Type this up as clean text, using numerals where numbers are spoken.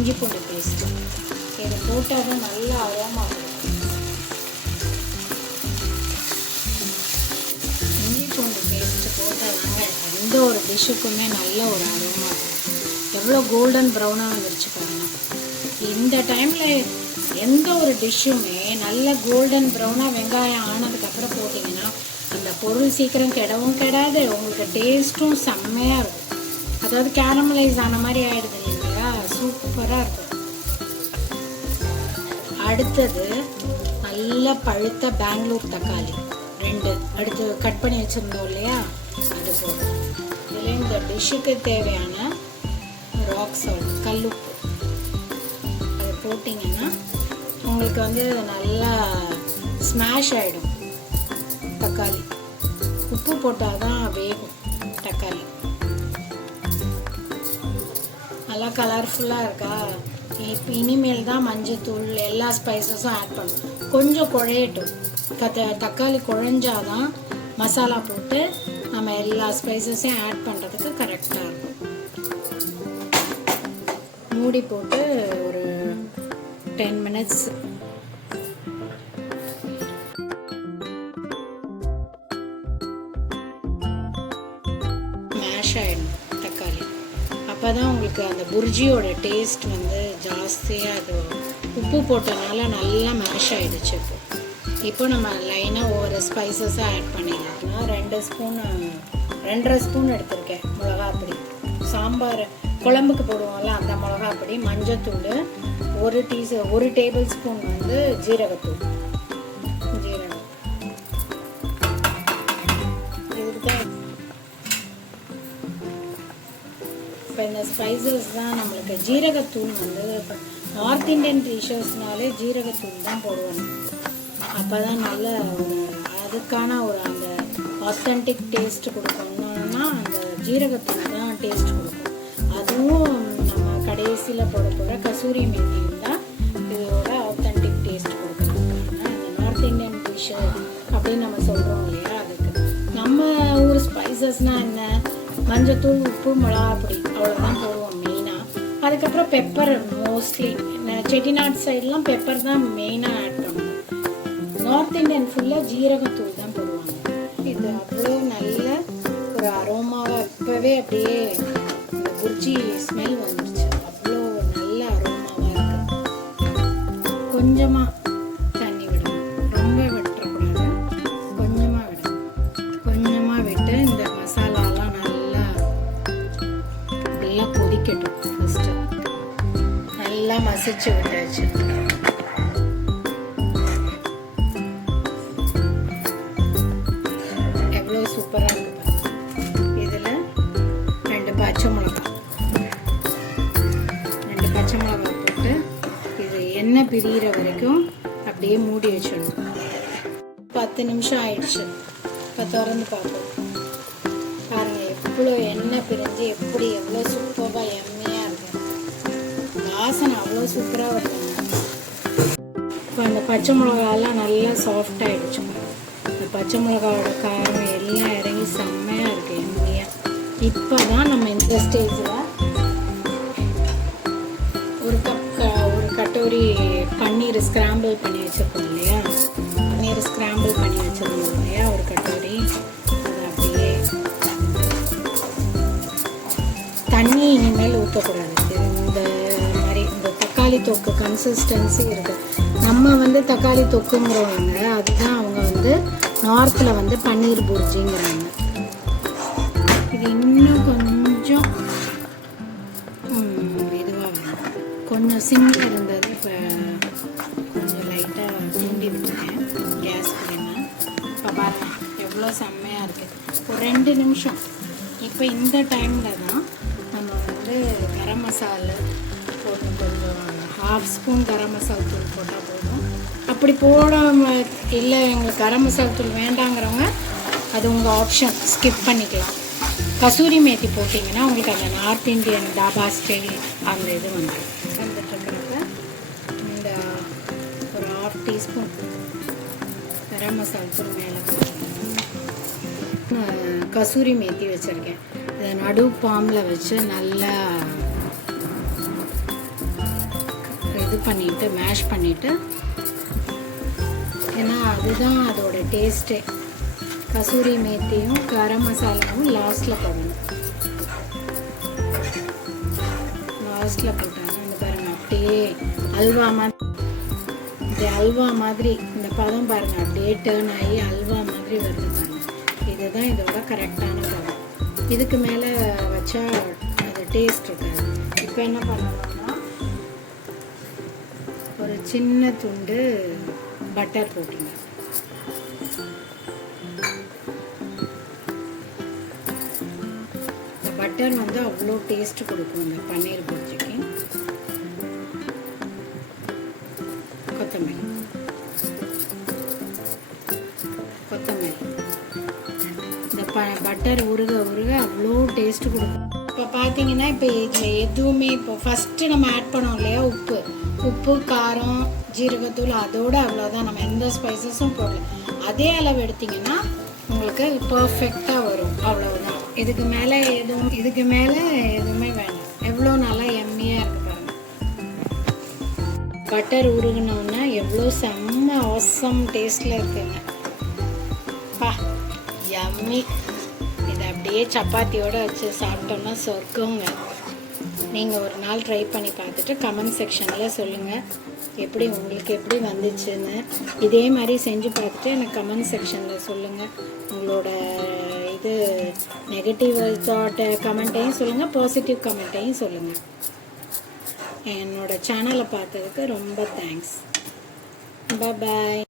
இஞ்சி பூண்டு பேஸ்ட். இது போட்டால் தான் நல்லா அரோமா இருக்கும். இஞ்சி பூண்டு பேஸ்ட்டு போட்டால் தாங்க எந்த ஒரு டிஷ்ஷுக்குமே நல்ல ஒரு அரோமா இருக்கும். எவ்வளோ கோல்டன் ப்ரௌனாக வந்துருச்சு பாருங்கள். இந்த டைமில் எந்த ஒரு டிஷ்ஷுமே நல்ல கோல்டன் ப்ரௌனாக வெங்காயம் ஆனதுக்கப்புறம் போட்டிங்கன்னா அந்த பொருள் சீக்கிரம் கெடவும் கெடாது, உங்களுக்கு டேஸ்ட்டும் செம்மையாக இருக்கும். அதாவது கேரமலைஸ் ஆன மாதிரி ஆகிடுது இல்லையா, சூப்பராக இருக்கும். அடுத்தது நல்ல பழுத்த பெங்களூர் தக்காளி 2 அடுத்து கட் பண்ணி வச்சுருந்தோம் இல்லையா, அது போதும். இதில் இந்த டிஷ்ஷுக்கு தேவையான ராக் சால்ட், கல்லுப்பு, அதை போட்டிங்கன்னா உங்களுக்கு வந்து நல்லா ஸ்மாஷ் ஆகிடும். தக்காளி உப்பு போட்டால் தான் வேகும். தக்காளி நல்லா கலர்ஃபுல்லாக இருக்கா. இப்போ இனிமேல் தான் மஞ்சத்தூள் எல்லா ஸ்பைசஸும் ஆட் பண்ணும். கொஞ்சம் குழையட்டும். தக்காளி குழஞ்சாதான் மசாலா போட்டு நம்ம எல்லா ஸ்பைசஸையும் ஆட் பண்ணுறதுக்கு கரெக்டாக இருக்கும். மூடி போட்டு ஒரு 10 minutes மேஷ் ஆகிடும் தக்காளி. அப்போ தான் உங்களுக்கு அந்த புர்ஜியோட டேஸ்ட் வந்து ஜாஸ்தியாக அது உப்பு போட்டனால நல்லா மேஷ் ஆகிடுச்சு. இப்போ நம்ம லைனாக ஒவ்வொரு ஸ்பைசஸாக ஆட் பண்ணிடலாம். 2 ஸ்பூன் 2.5 ஸ்பூன் எடுத்திருக்கேன் மிளகாப்பொடி. சாம்பார் குழம்புக்கு போடுவோம்ல அந்த மிளகாப்பொடி, மஞ்சத்தூள், 1 டேபிள் ஸ்பூன் வந்து ஜீரகத்தூள். ஜீரகம் இதுக்கு தான். இப்போ இந்த ஸ்பைசஸ் தான் நம்மளுக்கு. ஜீரகத்தூள் வந்து இப்போ நார்த் இந்தியன் டிஷ்ஷஸ்னாலே ஜீரகத்தூள் தான் போடுவாங்க. அப்போ தான் நல்ல ஒரு அதுக்கான ஒரு அந்த ஆத்தென்டிக் டேஸ்ட் கொடுக்கணும்னா அந்த ஜீரகத்தூள் தான் டேஸ்ட் கொடுக்கும். அதுவும் நம்ம கடைசியில் போட கசூரி மேத்தியும் தான் இதோட ஆத்தென்டிக் டேஸ்ட் கொடுக்கணும். இந்த நார்த் இந்தியன் டிஷ்ஷு அப்படின்னு நம்ம சொல்கிறோம் இல்லையா, அதுக்கு நம்ம ஊர் ஸ்பைசஸ்னால் என்ன, மஞ்சத்தூள், உப்பு, மிளகாப்பொடி அவ்வளோதான் போடுவோம் மெயினாக. அதுக்கப்புறம் பெப்பர். மோஸ்ட்லி செட்டிநாடு சைட்லாம் பெப்பர் தான் மெயினாக ஆட் பண்ணுவோம். நார்த் இந்தியன் ஃபுல்லாக ஜீரகத்தூள் தான் போடுவாங்க. இது அவ்வளோ நல்ல ஒரு அரோமாவாக இப்போவே அப்படியே புர்ஜி ஸ்மெல் வந்துருச்சு. அவ்வளோ நல்ல அரோமாவாக இருக்குது. கொஞ்சமாக தண்ணி விடணும், ரொம்ப விட்டுறக்கூடாது. கொஞ்சமாக விடணும். கொஞ்சமாக விட்டு இந்த மசாலாலாம் நல்லா கொதிக்கட்டும். ஃபஸ்ட்டு நல்லா மசிச்சு விட்டாச்சு. எவ்வளோ சூப்பராக இருக்குது. இதில் 2 பச்சை மிளகா போட்டு இது எண்ணெய் பிரிகிற வரைக்கும் அப்படியே மூடி வச்சிடணும். 10 நிமிஷம் ஆயிடுச்சு. இப்போ திறந்து பார்ப்போம். பாருங்கள் எவ்வளோ எண்ணெய் பிரிஞ்சு எப்படி எவ்வளோ சூப்பராக எம்மையாக இருக்குது. வாசனை அவ்வளோ சூப்பராக வருது. இப்போ அந்த பச்சை மிளகாலாம் நல்லா சாஃப்ட் ஆகிடுச்சு. இந்த பச்சை மிளகாவோட காரம் எல்லாம் இறங்கி செம்மையாக இருக்குது, எம்மையாக. இப்போ தான் நம்ம இந்த ஸ்டேஜில் ஒரு கட்டோரி பன்னீர் ஸ்க்ராம்பிள் பண்ணி வச்சுருக்கோம் இல்லையா, பன்னீர் ஸ்க்ராம்பிள் பண்ணி வச்சுருந்தோம் இல்லையா ஒரு கட்டோரி. அது அப்படியே தண்ணி இனிமேல் ஊற்றக்கூடாது. இந்த மாதிரி இந்த தக்காளி தொக்கு கன்சிஸ்டன்சி இருக்குது. நம்ம வந்து தக்காளி தொக்குங்கிறவங்க, அதுதான் அவங்க வந்து நார்த்தில் வந்து பன்னீர் புர்ஜிங்கிறாங்க. இது இன்னும் கொஞ்சம் இதுவாக வேணும். கொஞ்சம் சிம்மில் இருந்தது. இப்போ கொஞ்சம் லைட்டாக தூண்டி விட்டுருக்கேன் கேஸ் ஃப்ளேமை. இப்போ பாருங்கள் எவ்வளோ செம்மையாக இருக்குது. ஒரு 2 நிமிஷம். இப்போ இந்த டைமில் தான் நம்ம வந்து கரம் மசாலா போட்டு கொஞ்சம் 1/2 ஸ்பூன் கரம் மசாலா தூள் போட்டால் போதும். அப்படி போடாமல் இல்லை எங்களுக்கு கரம் மசாலா தூள் வேண்டாங்கிறவங்க அது உங்கள் ஆப்ஷன், ஸ்கிப் பண்ணிக்கலாம். கசூரி மேத்தி போட்டிங்கன்னா உங்களுக்கு அந்த நார்த் இந்தியன் டாபா ஸ்டைல் அந்த இது வந்துடும். வந்துட்டுருக்கிறப்ப இந்த ஒரு 1/2 டீஸ்பூன் கரம் மசாலா தூள் மேலே கசூரி மேத்தி வச்சுருக்கேன். இதை நடு பாம்பில் வச்சு நல்லா பண்ணிவிட்டு மேஷ் பண்ணிவிட்டு, ஏன்னா அதுதான் அதோட டேஸ்ட்டே. கசூரி மேத்தியும் கரம் மசாலாவும் லாஸ்ட்டில் போடணும். லாஸ்ட்டில் போட்டாங்க இந்த பாருங்கள், அப்படியே அல்வா மாதிரி, இது அல்வா மாதிரி இந்த பதம் பாருங்கள், அப்படியே டேர்ன் ஆகி அல்வா மாதிரி வருது பாருங்கள். இதுதான் இதோட கரெக்டான பதம். இதுக்கு மேலே வச்சா அது டேஸ்ட் இருக்காது. இப்போ என்ன பண்ணணும்னா, ஒரு சின்ன துண்டு பட்டர் போட்டுங்க. இந்த பட்டர் வந்து அவ்வளோ டேஸ்ட் கொடுக்கும் இந்த பன்னீர் புர்ஜிக்கு. கொத்தமல்லி இந்த பட்டர் உருக உருக அவ்வளோ டேஸ்ட் கொடுக்கும். இப்போ பார்த்தீங்கன்னா, இப்போ இதில் எதுவுமே இப்போ ஃபஸ்ட்டு நம்ம ஆட் பண்ணோம் இல்லையா, உப்பு காரம் ஜீரகத்தூள், அதோடு அவ்வளோதான். நம்ம எந்த ஸ்பைசஸும் போடல. அதே அளவு எடுத்திங்கன்னா உங்களுக்கு பர்ஃபெக்டாக வரும். அவ்வளோதான். இதுக்கு மேலே எதுவுமே வேண்டாம். எவ்வளோ நல்லா எம்மியாக இருக்குது பாருங்கள். பட்டர் உருகினோன்னா எவ்வளோ செம்ம ஆசம் டேஸ்ட்டில் இருக்குங்க. பா யம்மி. இதை அப்படியே சப்பாத்தியோடு வச்சு சாப்பிட்டோம்னா சொர்க்கங்க. நீங்கள் ஒரு நாள் ட்ரை பண்ணி பார்த்துட்டு கமெண்ட் செக்ஷனில் சொல்லுங்கள் உங்களுக்கு எப்படி வந்துச்சுன்னு. இதே மாதிரி செஞ்சு பார்த்துட்டு எனக்கு கமெண்ட் செக்ஷனில் சொல்லுங்கள். உங்களோட இது நெகட்டிவ் தாட் கமெண்ட்டையும் சொல்லுங்கள், பாசிட்டிவ் கமெண்ட்டையும் சொல்லுங்கள். என்னோட சேனலை பார்த்ததுக்கு ரொம்ப தேங்க்ஸ். பாய்.